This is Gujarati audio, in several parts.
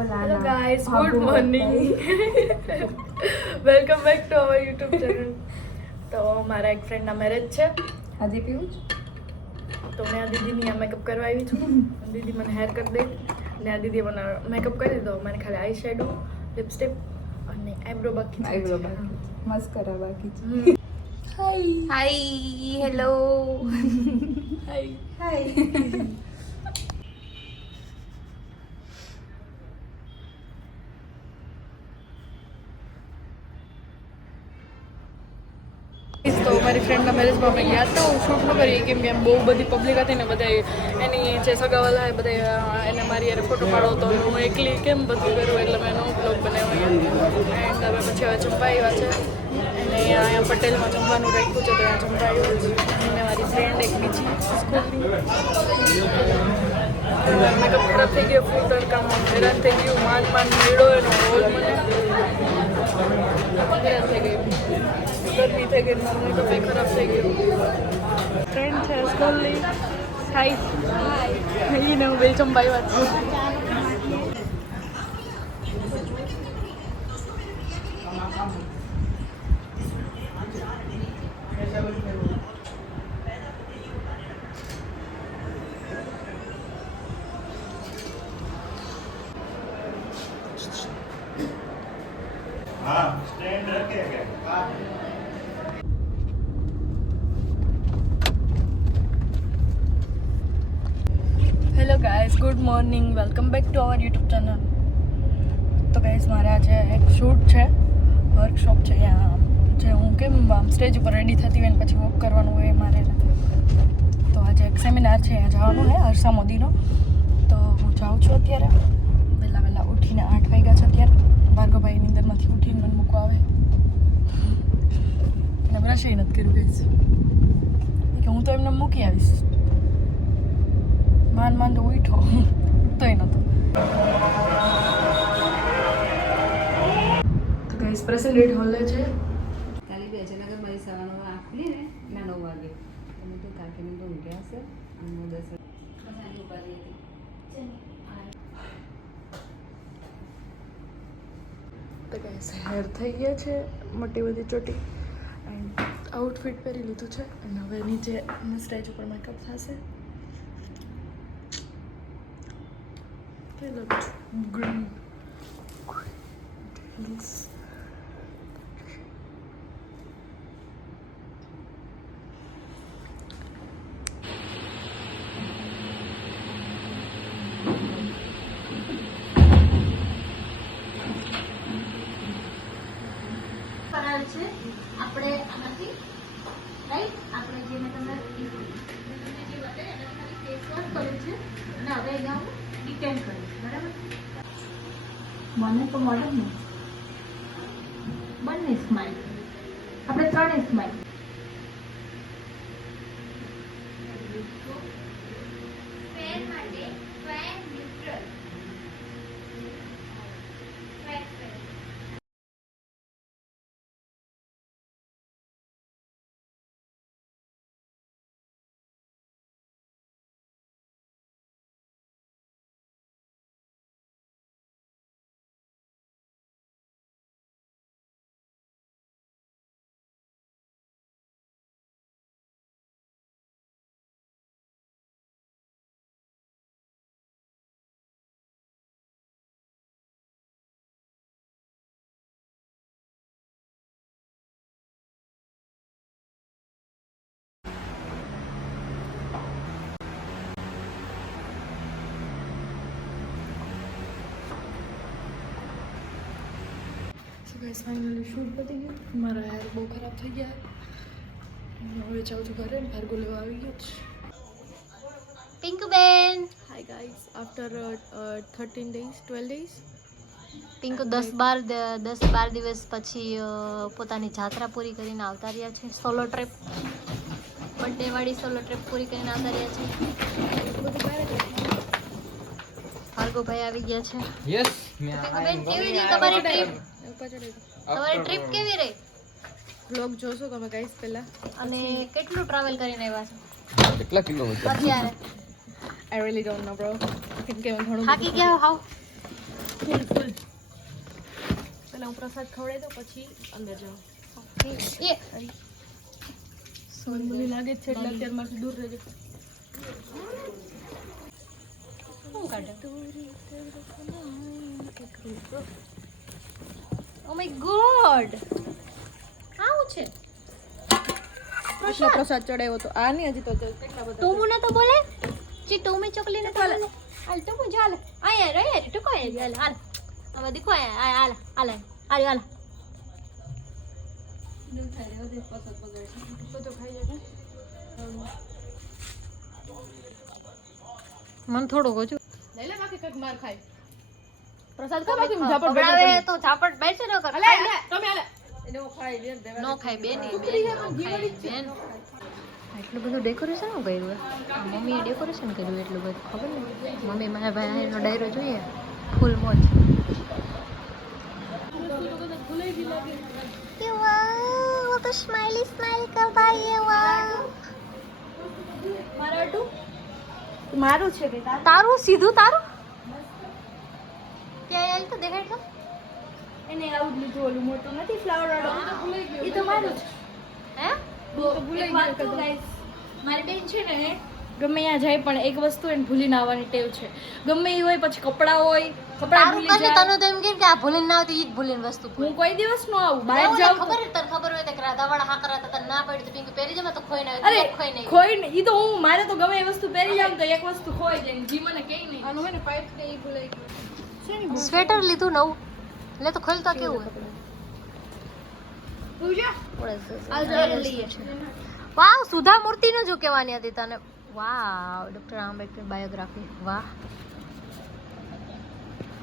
Hello guys, good morning. Welcome back to our YouTube channel. તો મારા એક ફ્રેન્ડના મેરેજ છે આજે પીવું તો મેં આ દીદીની મેકઅપ કરવા આવી છું. દીદી મને હેર કરી દે ને આ દીદી મને મેકઅપ કરી દીધો. મને ખાલી આઈ શેડો, લિપસ્ટિક અને આઈબ્રો બાકી છે. આઈબ્રો બાકી મસ્કરા બાકી છે. હાય હેલો હાય તો મારી ફ્રેન્ડના મેરેજમાં અમે ગયા હતા. હું શૂટ ન કરી કેમ કે બહુ બધી પબ્લિક હતી ને બધા એની જે સગાવાલા એ બધા એને મારી યાર ફોટો પાડો તો હું એકલી કેમ બધું કરું એટલે મેં નવો બ્લોગ બનાવ્યો. એન્ડ હવે પછી હવે જમવા આવ્યા છે અને અહીંયા પટેલમાં જમવાનું રાખ્યું છે તો ત્યાં જમવા આવ્યું છે. અને મારી ફ્રેન્ડ એક બીજી સ્કૂલની મેકઅપ ખરાબ થઈ ગયો. ફૂલ તડકામાં હેરાન થઈ ગયું. માંડ મેળો એનો હોલ મને હેરાન થઈ ગયું. ગરમી થઈ ગઈ, મારું મેકઅપ એ ખરાબ થઈ ગયું. ફ્રેન્ડ છે સ્કૂલની. હાય એને હું બે જમવા આવ્યા છું. हाँ स्टैंड रखे क्या hello guys, good morning. Welcome back to our YouTube channel. તો ગાઈઝ મારે આજે એક શૂટ છે, વર્કશોપ છે અહીંયા જે હું કેમ આમ સ્ટેજ ઉપર રેડી થતી હોય ને પછી વોક કરવાનું હોય મારે. તો આજે એક સેમિનાર છે, અહીંયા જવાનું છે હર્ષા મોદીનો. તો હું જાઉં છું અત્યારે વહેલા ઉઠીને 8 વાગ્યા છે અત્યારે. ભાર્ગવભાઈની અંદરમાંથી ઉઠીને મને મૂકવા આવે અને બ્રશ નથી કર્યું ગાઈઝ કે હું તો એમને મૂકી આવીશ. માંડ ઉઠો તોય નહોતો. તો ગાઈસ પ્રેસિડેન્ટ હોલે છે. કાલી બે જણા મારી સવારનો આંખ ખુલી ને ના 9 વાગે અને તો કાકી તો ઊંઘ્યા હશે અને 10 વાગે ઉપાડી હતી. તો ગાઈસ હેર થઈ ગયા છે મોટી બધી ચોટી એન્ડ આઉટફિટ પહેરી લીધું છે અને હવે નીચે સ્ટેજ ઉપર મેકઅપ થશે. Green heels. કરાવે છે આપણે આમાંથી રાઈટ આપણે જે મેં તમને જે બતાવ્યું એના ખાલી ફેસ વોશ કર્યું છે અને હવે એને હું ડિટેન કરીશ. બરાબર મને તો મળે ને બંને સ્માઈલ આપણે ત્રણે સ્માઈલ. ફેર માટે ફેર ન્યુટ્રલ ગાઈસ ફાઇનલી શૂટ પતી ગયું. મારા હેર બહુ ખરાબ થઈ ગયા. હવે જાઉં છું ઘરે. ભાર્ગવ લેવા આવી ગયો છે. Pinku ben hi guys, after 13 days 12 days Pinku 10-12 દિવસ પછી પોતાની જાત્રા પૂરી કરીને આવતા રહ્યા છે. સોલો ટ્રીપ, બર્થડે વાળી સોલો ટ્રીપ પૂરી કરીને આવતા રહ્યા છે. ભાર્ગવભાઈ આવી ગયા છે. યસ પિંકુ બેન કેવી રહી તમારી ટ્રીપ? તમારી ટ્રીપ કેવી રહી? વ્લોગ જોશો તમે ગાઈસ પહેલા. અને કેટલું ટ્રાવેલ કરીને આવ્યા છો કેટલા કિલોમીટર અત્યારે? I really don't know bro. કેમ કે હું ઘણું થાકી ગયા હાવ? ફૂલ ફૂલ પહેલા હું પ્રસાદ ખવડાવી દઉં પછી અંદર જાઉં એ મને લાગે છે એટલે અત્યારે મારથી દૂર રહેજો શું કાઢે ઓ માય ગોડ આવું છે એટલો પ્રસાદ ચડાવ્યો તો આ નહીં હજી તો કેટલા બધા ટોમુ ને તો બોલે જી ટોમે ચોકલી ને બોલે હાલ ટોમુ જો હાલ આયા રે યાર ટકો આયા હાલ હાલ હવે દેખો આયા હાલ હાલ હાલ હાલ બધું ખાઈ જાય મન થોડું ઓછું લઈ લે બાકી કંઈક માર ખાય પ્રસાદ ખા બાકી ઝાપટ પકડાવે તો ઝાપટ બેસે ન કર અલે તમે અલે એને ખાઈ દે દેવા નો ખાય બેન બેન એટલું બધું ડેકોરેશન કર્યું મમ્મીએ ડેકોરેશન કર્યું એટલું બધું ખબર ને મમ્મી મારા ભાઈ એનો ડાયરો જોઈએ ફૂલ મોજ वो तो स्माइली स्माइल करता है वाह મારાટું મારું છે કે તારું સીધું તારું કે આयल તો દેખાડ તો એને આવું જ લીધું ઓલું મોટું નથી ફ્લાવર વાળો એ તો મારું છે હે એક વાત કહું guys, મારી બેન છે ને ગમે ત્યાં જાય પણ એક વસ્તુ એને ભૂલીને આવવાની ટેવ છે ગમે એ હોય પછી કપડાં હોય કપડાં તારું ભૂલી કને જાય તને તો એમ કે આ ભૂલીને ના આવતી ઈ જ ભૂલીને વસ્તુ હું કોઈ દિવસ ન આવું બહાર મને જાઉં ખબર તને ખબર હોય તો કે રાધાવાળા હા કરાતા તને ના પડી તો પિંકી પહેરી જમે તો ખોઈ ના અરે ખોઈ નહીં ખોઈ ને ઈ તો હું મારે તો ગમે એ વસ્તુ પહેરી જાઉં તો એક વસ્તુ ખોઈ જાય જી મને કઈ નહીં આનું હોય ને પાઇપ ને ઈ ભૂલાઈ ગયું સ્વેટર લીધું નવું એટલે તો ખોલતા કેવું હોય પૂજા આ જરા લઈએ વાવ સુધા મૂર્તિ નું જો કહેવાની હતી તને વાવ ડોક્ટર આંબેડકર બાયોગ્રાફી વાહ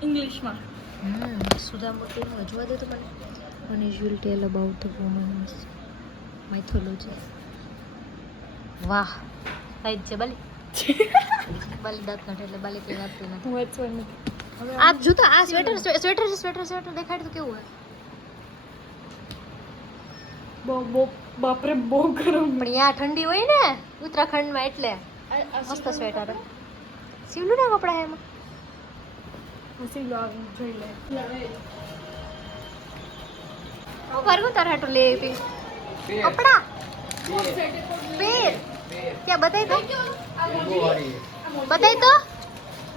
ઇંગ્લિશમાં સુધા મૂર્તિ નું જોવા દે તો મને unusual tell about the women's mythology વાહ કઈ છે બલી બલી દાંત કાઢે એટલે બલી કઈ આપતી નથી હું વાંચવાની આપ જો તો આ સ્વેટર સ્વેટર સ્વેટર સ્વેટર દેખાડ તો કેવું હોય બહુ બાપરે બહુ ગરમ પણ યા ઠંડી હોય ને ઉત્તરાખંડમાં એટલે મસ્ત સ્વેટર સીવલું ના કપડા એમાં હસી લો જોઈ લે હું ફરગું તાર હાટું લે પી કપડા પેર ક્યાં બતાઈ તો બતાઈ તો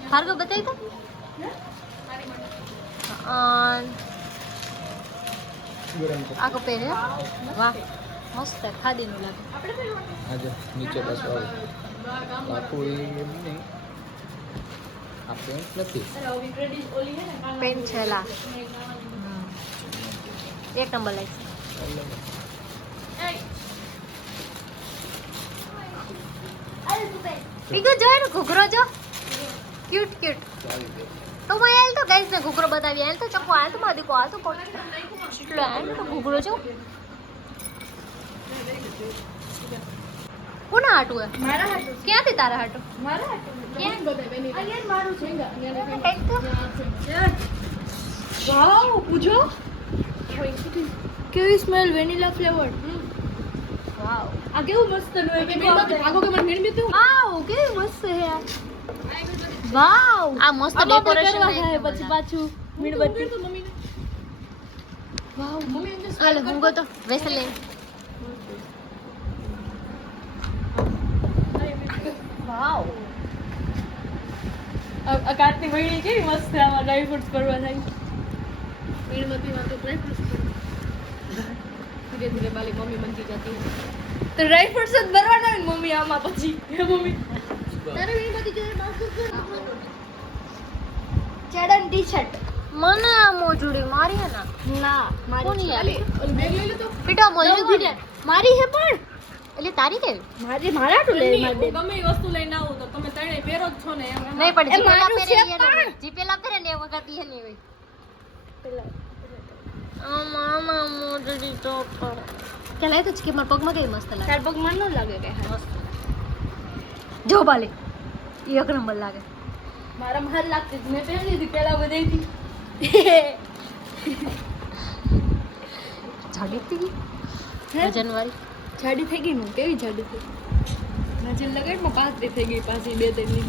ફરગું બતાઈ તો આખો પેર હે વાહ મસ્ત ખાદીનું લાગે આજે નીચે પાછું આવે આખું એ એમ નહીં આ પેન્ટ નથી પેન્ટ છે લા એક નંબર લાગશે પીગો જો ને ઘૂઘરો જો ક્યુટ ક્યુટ તો મેં આલ તો ગાઈસ ને ઘૂઘરો બતાવી આલ તો ચકો આલ તો માં દીકો આલ તો કોણ એટલે આલ તો ઘૂઘરો જો કોના હાટું હે મારા હાટુ ક્યાંથી તારા હાટું મારા હાટુ ક્યાં? અહીંયા મારું છે ટેક તો વાવ પૂજો કેવી સ્મેલ વેનીલા ફ્લેવર વાવ આ કેવું મસ્ત નું હે મીણબત્તી ભાગો કે મને મીણબત્તી વાવ કેવી મસ્ત હે યાર વાવ આ મસ્ત ડેકોરેશન થાય પછી પાછું મીણબત્તી વાવ મમ્મી અંદર હાલ હું ગયો તો વેસલીન વાવ આ કાટની વળી કેવી મસ્ત છે આમાં ડ્રાય ફ્રૂટ્સ કરવા થાય મીણબત્તીમાં તો ડ્રાય ફ્રૂટ્સ ધીરે ધીરે બાલી મમ્મી બનતી જતી તો ડ્રાય ફ્રૂટ્સ જ ભરવાના ને મમ્મી આમાં પછી હે મમ્મી તારે મીણબત્તી જોઈએ ચડન ટી શર્ટ મને આ મોજુડી મારી હે ના ના કોની મારી ઓલી બેગ લઈ લો તો પીટા મોજુડી મારી હે પણ એટલે તારી કેવી મારી મારા ટુ લે મારી ગમે એ વસ્તુ લઈને આવું તો તમે ત્રણે પહેરો જ છો ને એમ નહીં પણ જી પેલા મારું પહેરે છે ઈ પણ. જી પેલા પહેરે ને એ વખત ઈ નહીં હોય આ મામા મોજુડી તો કે લાય તો કે મારા પગમાં કઈ મસ્ત લાગે તાર પગ માં ન લાગે કે જો બાલી ઈ એક નંબર લાગે મારા હાર લાગતી જ. મેં પહેરી લીધી પેલા બધાયથી જાડી થઈ ગઈ હે? વજનવાળી જાડી થઈ ગઈ હું કેવી જાડી થઈ નજર લગાડ માં પાતળી થઈ ગઈ પાછી 2-3 ની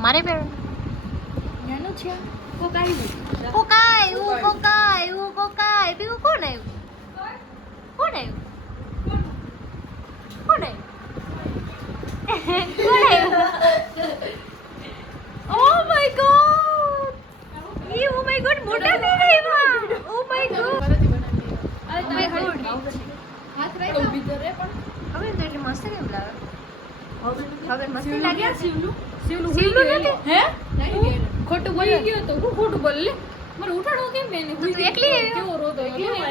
મારે પહેરવાનું નાનું છે કોકાઈ દે કોકાય પીવું કોણ આવ્યું કોણ ઓ માય ગોડ મોટા નહીં આવ્યા ઓ માય ગોડ હાથ રાખ ઊભી તો રે પણ હવે તો એટલે મસ્ત કેમ લાગે હવે મસ્ત લાગ્યા શિવલું શિવલું નથી હે ખોટું બોલી ગયો તો હું ખોટું બોલ લે મારે ઉઠાડો કેમ બેન તું એકલી આવી? કેવો રોતો એકલી હું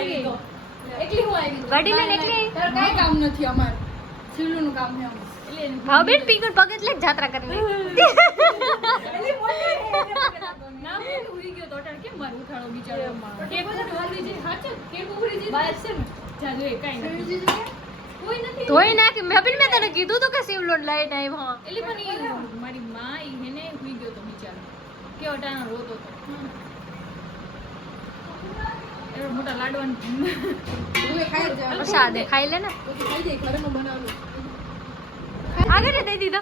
આવી ગાડી લઈને એકલી આવી? તારે કાંઈ કામ નથી અમારે શિવલું નું કામ છે અમારે. એટલે એને હા બેન પીકર પગત લઈ જાત્રા કરી નામ નહીં ઉડી ગયો તો અટાણ કેમ મારે ઉઠાડો બિચારો ટેપ ઉપર વાલી જે હાચે ટેપ ઉપર જે બાર છે ને જા જો એ કાંઈ નથી કોઈ નથી ધોઈ નાખી મેં તને કીધું તો કે શિવલોન લઈને આવ્યો એટલે પણ ઈ મારી માં ઈ હેને ઉડી ગયો તો બિચારો કે અટાણ રોતો તો એવો મોટા લાડવાન પ્રસાદ ખાઈ લે ને ખાઈ જાય ઘરમાં બનાવેલું આગળ દઈ દીધો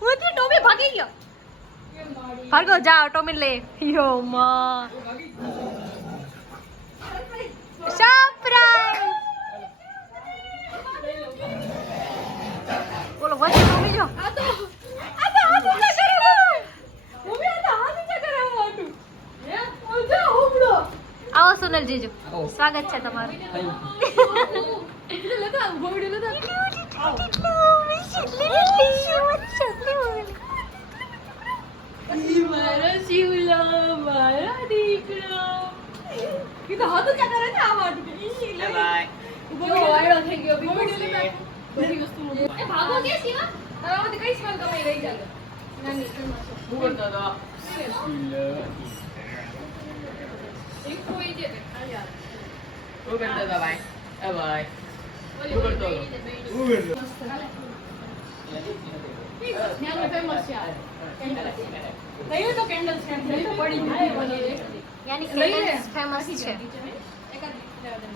હું થી ટોમી ભાગી ગયો ભાગો જાઓ ટોમી લે યો માં સરપ્રાઈઝ બોલો વચ્ચે ટોમી જો આ તો હાથ ઊંચા કરે મમ્મી આ તો હાથ ઊંચા કરે હતું હે ઊંચા ઉપડો આવો સોનલ જીજુ સ્વાગત છે તમારું એટલે લગા ભોગડી લગા મારા શિવલો મારા દીકરો ઈ તો હાથ ઊંચા કરે છે આ વાત બાય કેવો વાયડો થઈ ગયો ભોગડી લગા બધી વસ્તુ એ ભાગો કે શિવા તારામાંથી કઈ સ્મેલ કમાઈ રહી જાય નાની ઘરમાં છે હું કરતો હતો એક કોઈ જે ખાલી આવે હું કરતો હતો ભાઈ એ ભાઈ હું કરતો ફેમસ છે આ કેન્ડલ કયું તો કેન્ડલ છે નહીં તો પડી ગઈ યાની લઈ લે. ફેમસ છે એકાદ લેવા દે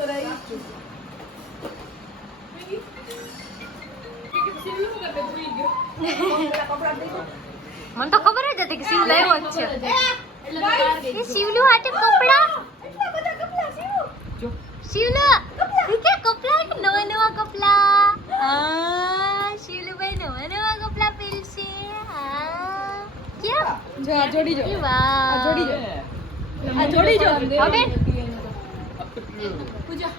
અંદર આવી મને તો ખબર જ હતી કે શિવ લાવ્યો જ છે એ શિવલું હાટે કપડા શિવલું ઈ કે કપડા કે નવા કપડા હા શિવલું ભાઈ નવા કપડા પહેરશે હા કેમ જો આ જોડી જો ઈ વાહ આ જોડી જો આ જોડી જો હવે પૂજા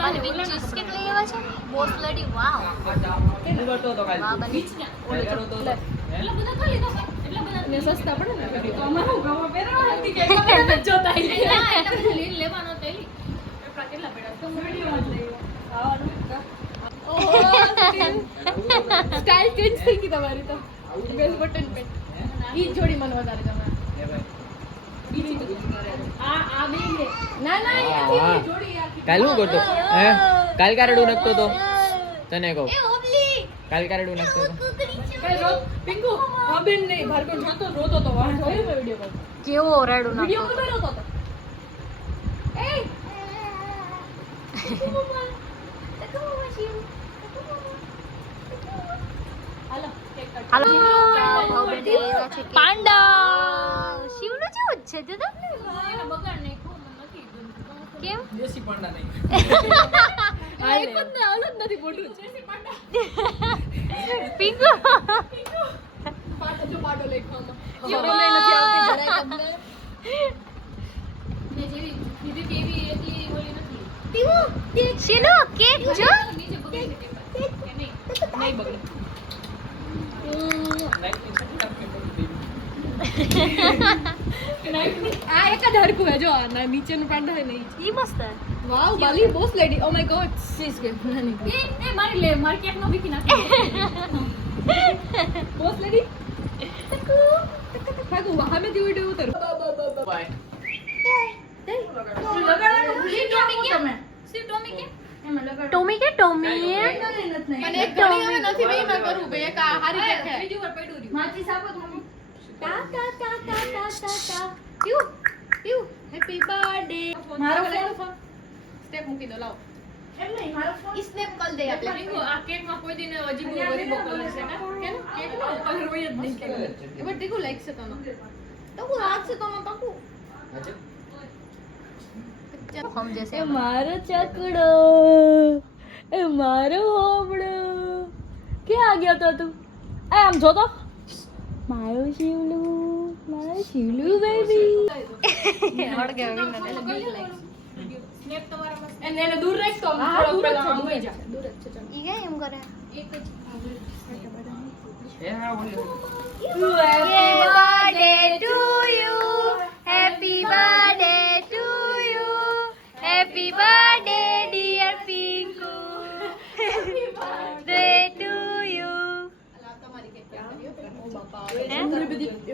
અને ચીઝ કેક લઈ આવ્યા છે બોસ લડી વાવ હું કરતો હતો કાલ વાહ બની કરતો હતો એટલા બધા ખાલી તો એટલા બધા ને સસ્તા પડે ને તો અમાર હું ગામમાં પહેરવા હતી કે અમે જોતા એટલે બધું લઈને લેવાનો તો એલી એટલા કેટલા પડ્યા તો વિડિયોમાં જ લઈ આવવાનું સ્ટાઇલ ચેન્જ થઈ ગઈ તમારી તો બેલ બટન પેન્ટ ઈ જોડી મને વધારે ગમે આ બે લે ના હા. કાલ હું કરતો હે કાલ કારડું નાખતો તો તને કહું એ ઓબલી કાલ કારડું નાખતો તો કઈ રો પિંકુ આ બેન નહીં ભાર્ગવ જાતો રોતો તો વાહ જોયો મેં વિડિયો પર કેવો રેડું વિડિયો નાખતો પર રોતો તો એ હાલો કેક કટ હાલો પાંડા શિવનું જેવું જ છે તે તો એને બગાડ નહીં ખૂબ નથી ગમતું કેમ દેશી પાંડા નહીં આ એક જ ને હાલો જ નથી બોલું જેસી પાંડા પિંગુ પાટો જો પાટો લઈ ખાવામાં શરમ ય નથી આવતી જરાય તમને ને જેવી દીદી કેવી એટલી ઓલી નથી શિનુ કેક જો નીચે બગડી છે પેપર કે નહીં નહીં બગડે આ એક જ હરકું હે જો આ નીચેનું પાંડા હે નહીં ઈ મસ્ત વાવ બાલી boss lady oh my god સીસ કે નાની એ મારી લે મારી કેક નો બીકી નાખ બોસ લેડી ભાગો વહા મે દી વિડિયો ઉતર બાય લગાડવાનું ભૂલી ગયા તમે સિર્ફ ટોમી કે એમાં લગાડ ટોમી કે ટોમી અને એક ઘણી હવે નથી બે માં કરું બે એક આ હારી કેક છે બીજું વાર પડ્યું રહ્યું માચી સાપો મમ્મી ટા ટા ટા ટા ટા ટા ટા હેપી બર્થડે મારો ફોન સ્ટેપ મૂકી દો લાવો એમ નહીં મારો સ્નેપ કલ દે આપણે પિંકુ આ કેકમાં કોઈ દિન અજીબો ગરીબો કલર છે ને કેમ કેકમાં કલર હોય જ નહીં એમાં ટીકુ લાઈક છે તને તો હું રાત છે તો મેં પકું સમજે છે મારો ચકડો એ મારો હોબળો ક્યાં ગયો તો તું આમ જો તો મારો શિવલું બેબી હળગે વિનર એટલે બીક લાગે સ્નેપ તમારા મસ્ત એને દૂર રાખ તો થોડો પેલા આમ હોઈ જા દૂર જ છે ચાલ ઈ કે એમ કરે એક જ Happy birthday to you. Happy birthday to you. Happy birthday, dear Pinku. Happy birthday to you.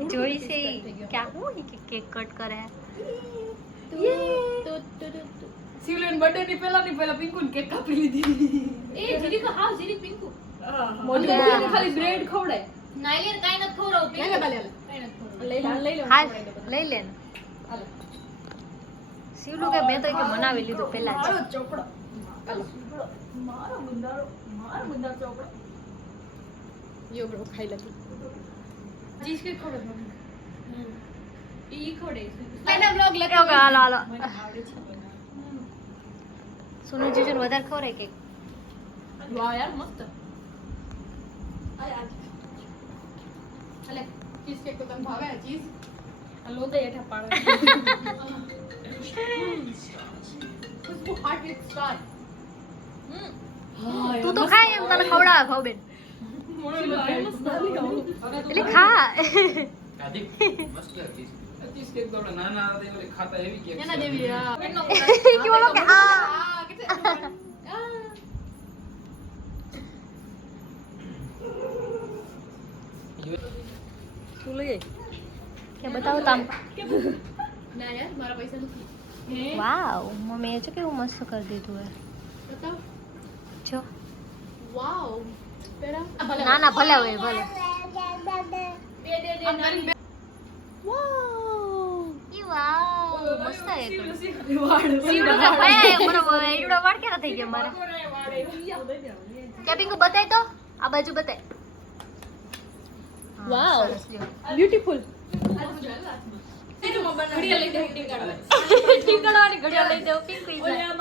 જોઈ છે ક્યાં હું કેક કટ કરે શિવલેન બર્થડે ની પહેલા પિંકુ ને કેક કાપી લીધી એ જીરી કો હાવ જીરી પિંકુ મોટી ખાલી બ્રેડ ખવડાય નાઈલેર કાઈ ન ખવડાવ લે લે બાલે લઈ લે હાલ લઈ લે ને શિવલું કે મેં તો કે મનાવી લીધું પહેલા જ મારો ચોપડો મારો મુંદારો ચોપડો યો બ્રો ખાઈ લે ચીઝ કેક ખવડે ઈ ખવડે એના બ્લોગ લગાવ ઓકે હાલો હાલો સોનુ જીજુને વધારે ખવરે કે વાહ યાર મસ્ત અલે ચીઝ કેક તો તને ભાવે ચીઝ લો દે એઠા પાડે ખુશ્બુ હાર્ટ વિથ સ્ટાર તું તો ખાય એમ તને ખવડાવે ભાવ બેન એટલે ખા ચીઝ કેક તો આપણે નાના હતા એટલે ખાતા એવી કેક એના જેવી પેટનો કે બોલો કે આ તું લઈ કે બતાવો તમ ના યાર મારા પૈસા નથી હે વાવ મમ્મી જો કેવું મસ્ત કરી દીધું હે બતાવ જો વાવ પેડા ના ના ભલે હોય ભલે ઈ વાવ મસ્ત હે તો સીવડો કે ભાઈ બરોબર એડો વાડ કેરા થઈ ગયા મારા કે પિંકુ બતાય તો આ બાજુ બતાય વાવ બ્યુટીફુલ ઘડિયા લઈ દે ટીંગળવાની ઘડિયાળ લઈ દેવ પિંકુ ઈ જાય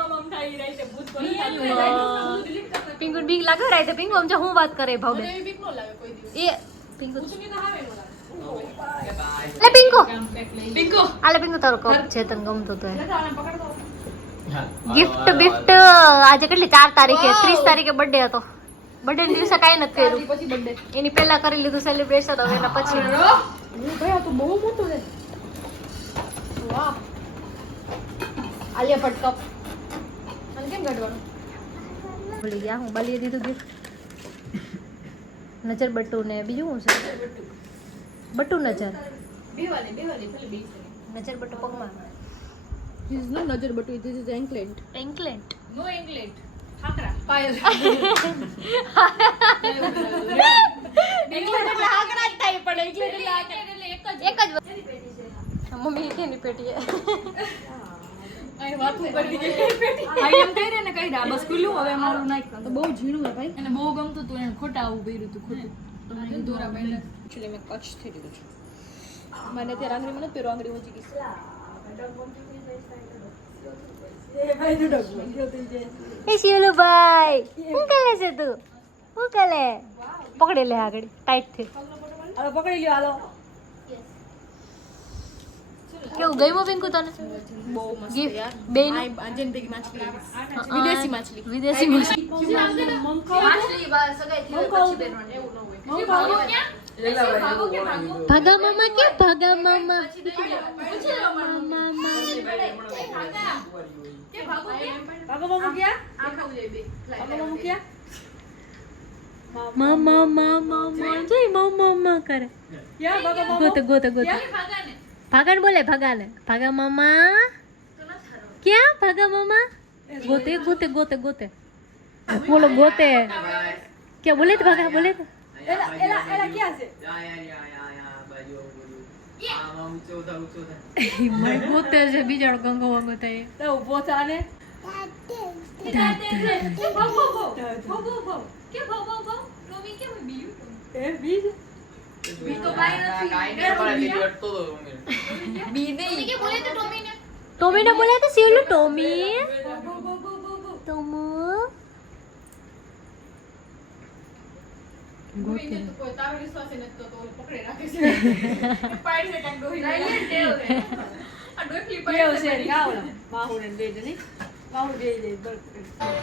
પિંકુ બીક લાગે રાઈ તો પિંકુ સમજો હું વાત કરે ભાવ બેન એ પિંકુ લે પિંકુ આલે પિંકુ તારો કપ છે તને ગમતો તો ગિફ્ટ બિફ્ટ આજે કેટલી 4 તારીખે 30 તારીખે બર્થડે હતો બર્થડે ના દિવસે કાઈ નથી કર્યું પછી બર્થડે એની પહેલા કરી લીધું સેલિબ્રેશન હવે એના પછી ભાઈ આ તો બહુ મોટું છે વાહ આલિયા ભટ્ટ કપ અને કેમ કાઢવાનું ભૂલી ગયા હું બાલીએ દીધું ગિફ્ટ નજર બટ્ટુ ને બીજું શું છે બટ્ટુ નજર બેવાલી ખાલી બે છે નજર બટ્ટુ પગમાં This is not નજર બટુ this is anklet એન્કલેન્ટ no anklet હાકરા Payal anklet એટલે હાકરા જ થાય પણ anklet એટલે હાકરા એટલે એક જ મમ્મી કેની પેટી અહીં વાતું કરી દીધી પેટી ભાઈ એમ કહી ને કહી દે બસ ખુલ્લું હવે મારું નાખ તો બહુ ઝીણું છે ભાઈ એને બહુ ગમતું હતું એને ખોટા આવું કર્યું હતું ખોટું તો મને દોરા બાંધ્યા એકચ્યુઅલી મેં કચ્છ થઈ દીધું છે મને તે આંગળી મને પેરો આંગળી ઓછી ગઈ એ શિવલુભાઈ શું કરે છે તું શું કરે પકડી લે આગળ ટાઈટ થી હવે પકડી લ્યો હાલો કેવું ગયું પિંકુ તને બહુ મસ્ત Gift. યાર બેયનું? આ અંજનભાઈ માછલી વિદેશી માછલી વિદેશી માછલી માછલી બહાર સગાઈ થી પછી પહેરવાની એવું ન હોય ભાગા મામા કે ભાગા મામા મામા મામા જય મામા કરે ગોતે ગોતે ગોતે ભાગાને બોલે ભાગાને ભાગા મામા ક્યાં ભાગા મામા ગોતે ગોતે ગોતે ગોતે બોલો ગોતે क्या बोले थे भागा बोले थे એલા ક્યાં છે મને ગોતે છે બીજાનો ગંગો વંગો થાય તો ઊભો થા ને टॉमी ने बोला था सिर्लू टॉमी टॉमो